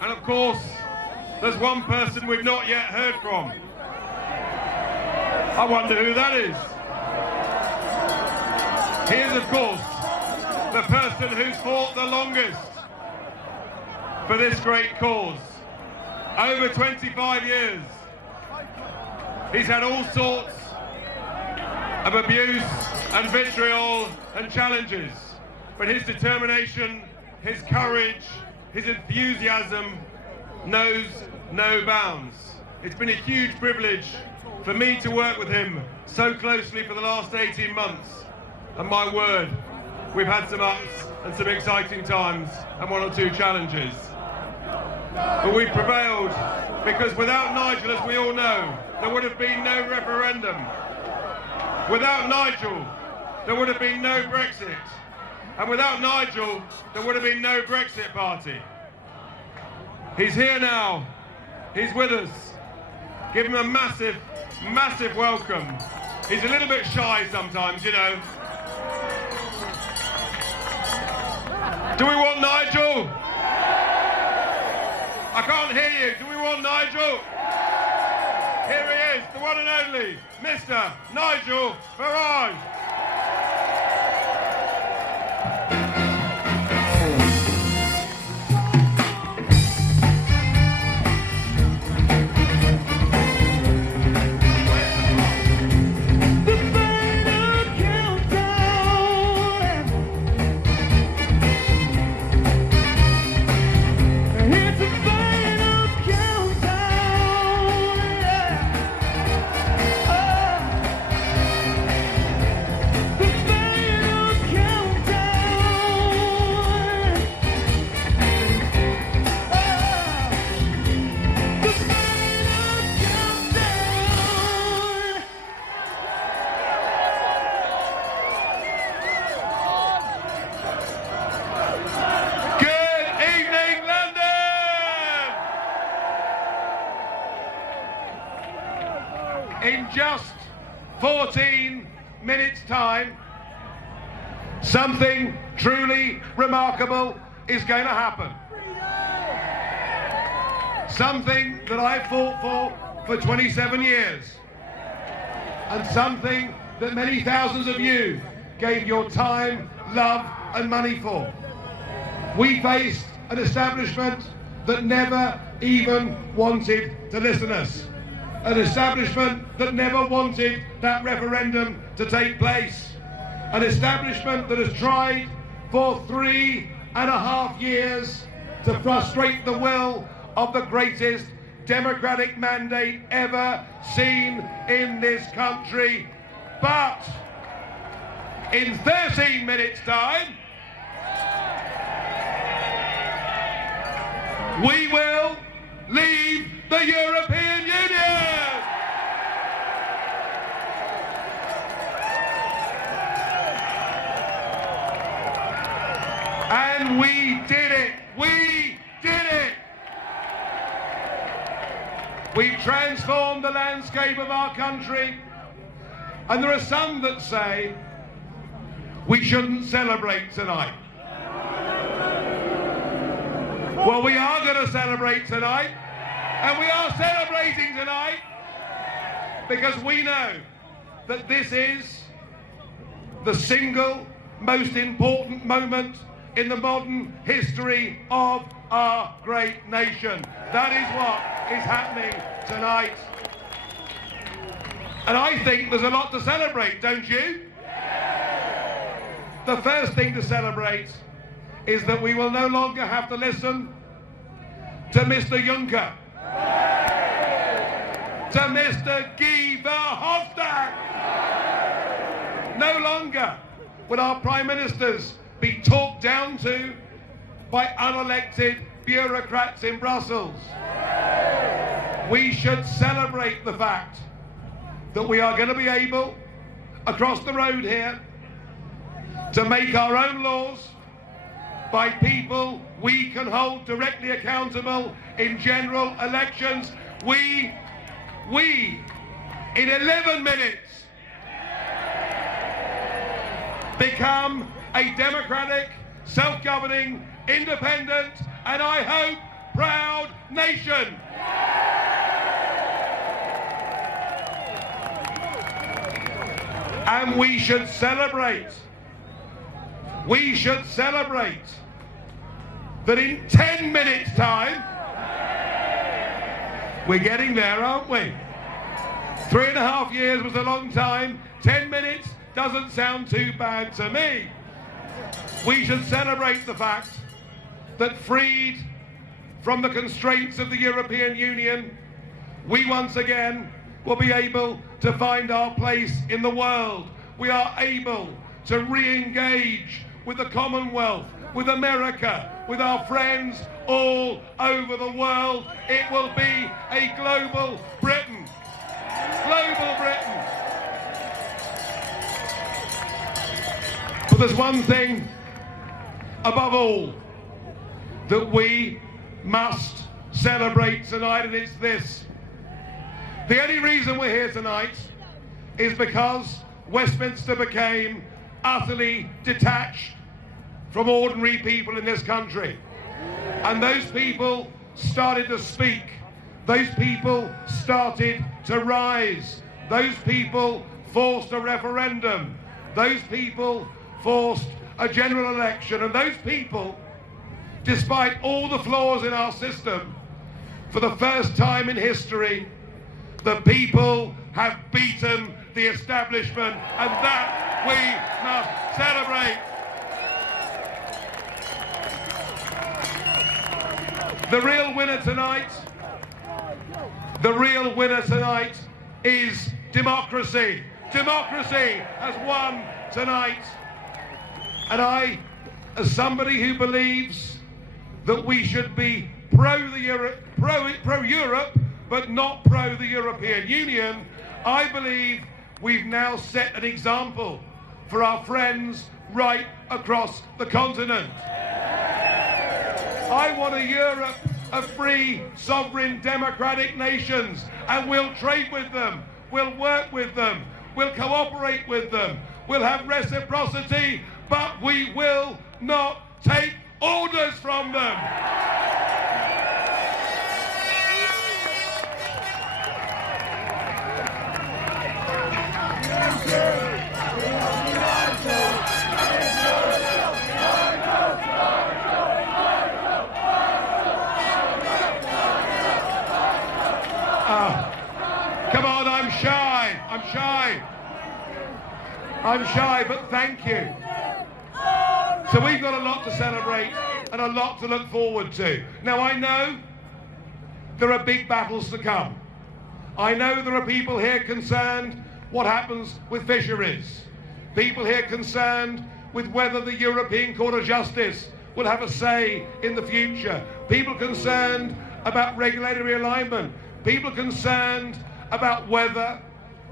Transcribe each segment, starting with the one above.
And of course, there's one person we've not yet heard from. I wonder who that is. He is, of course, the person who's fought the longest for this great cause. Over 25 years. He's had all sorts of abuse and vitriol and challenges, but his determination, his courage, his enthusiasm knows no bounds. It's been a huge privilege for me to work with him so closely for the last 18 months. And my word, we've had some ups and some exciting times and one or two challenges. But we've prevailed because without Nigel, as we all know, there would have been no referendum. Without Nigel, there would have been no Brexit. And without Nigel, there would have been no Brexit party. He's here now. He's with us. Give him a massive, massive welcome. He's a little bit shy sometimes, you know. Do we want Nigel? I can't hear you. Do we want Nigel? Here he is, the one and only, Mr. Nigel Farage. In just 14 minutes' time, something truly remarkable is going to happen. Something that I've fought for 27 years. And something that many thousands of you gave your time, love and money for. We faced an establishment that never even wanted to listen to us. An establishment that never wanted that referendum to take place. An establishment that has tried for 3.5 years to frustrate the will of the greatest democratic mandate ever seen in this country. But in 13 minutes' time, we will leave the European Union! And we did it! We did it! We transformed the landscape of our country. And there are some that say we shouldn't celebrate tonight. Well, we are going to celebrate tonight. And we are celebrating tonight because we know that this is the single most important moment in the modern history of our great nation. That is what is happening tonight. And I think there's a lot to celebrate, don't you? The first thing to celebrate is that we will no longer have to listen to Mr. Juncker, to Mr. Guy Verhofstadt. No longer will our Prime Ministers be talked down to by unelected bureaucrats in Brussels. We should celebrate the fact that we are going to be able, across the road here, to make our own laws by people we can hold directly accountable in general elections. We, in 11 minutes, become a democratic, self-governing, independent, and I hope proud nation. And we should celebrate. We should celebrate that in 10 minutes' time, we're getting there, aren't we? 3.5 years was a long time. 10 minutes doesn't sound too bad to me. We should celebrate the fact that, freed from the constraints of the European Union, we once again will be able to find our place in the world. We are able to re-engage with the Commonwealth, with America, with our friends all over the world. It will be a global Britain. Global Britain. But there's one thing above all that we must celebrate tonight, and it's this. The only reason we're here tonight is because Westminster became utterly detached from ordinary people in this country. And those people started to speak. Those people started to rise. Those people forced a referendum. Those people forced a general election. And those people, despite all the flaws in our system, for the first time in history, the people have beaten the establishment, and that we must celebrate. The real winner tonight is democracy. Democracy has won tonight. And I, as somebody who believes that we should be pro-Europe, but not pro the European Union, I believe we've now set an example for our friends right across the continent. I want a Europe of free, sovereign, democratic nations, and we'll trade with them, we'll work with them, we'll cooperate with them, we'll have reciprocity, but we will not take orders from them. Come on, I'm shy, but thank you. So we've got a lot to celebrate and a lot to look forward to. Now, I know there are big battles to come. I know there are people here concerned what happens with fisheries. People here concerned with whether the European Court of Justice will have a say in the future. People concerned about regulatory alignment. People concerned about whether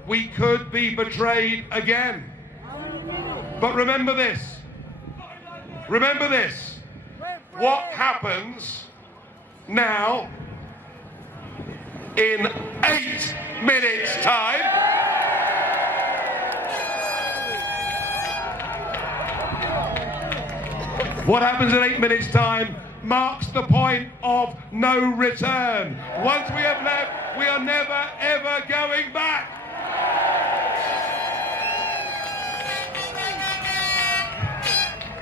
we could be betrayed again. But remember this. Remember this. What happens now in 8 minutes' time? What happens in 8 minutes' time marks the point of no return. Once we have left, we are never, ever going back.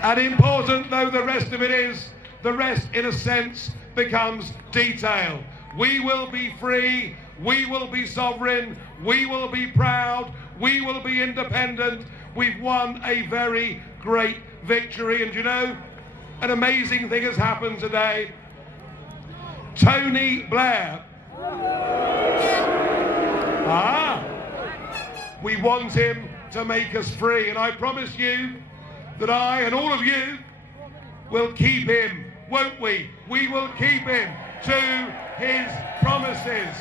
And important though the rest of it is, the rest, in a sense, becomes detail. We will be free, we will be sovereign, we will be proud, we will be independent. We've won a very great victory. And you know, an amazing thing has happened today. Tony Blair. We want him to make us free. And I promise you that I and all of you will keep him, won't we? We will keep him to his promises.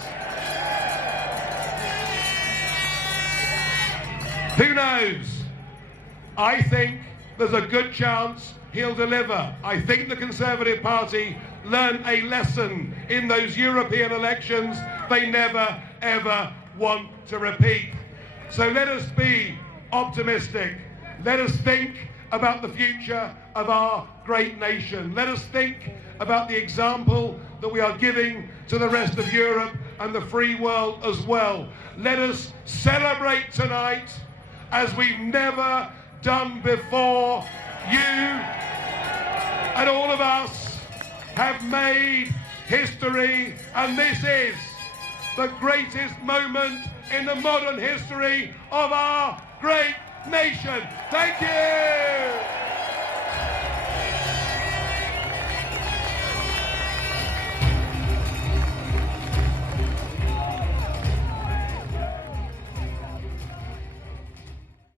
Who knows? I think there's a good chance he'll deliver. I think the Conservative Party learned a lesson in those European elections they never, ever want to repeat. So let us be optimistic. Let us think about the future of our great nation. Let us think about the example that we are giving to the rest of Europe and the free world as well. Let us celebrate tonight as we've never done before. You and all of us have made history, and this is the greatest moment in the modern history of our great nation. Thank you!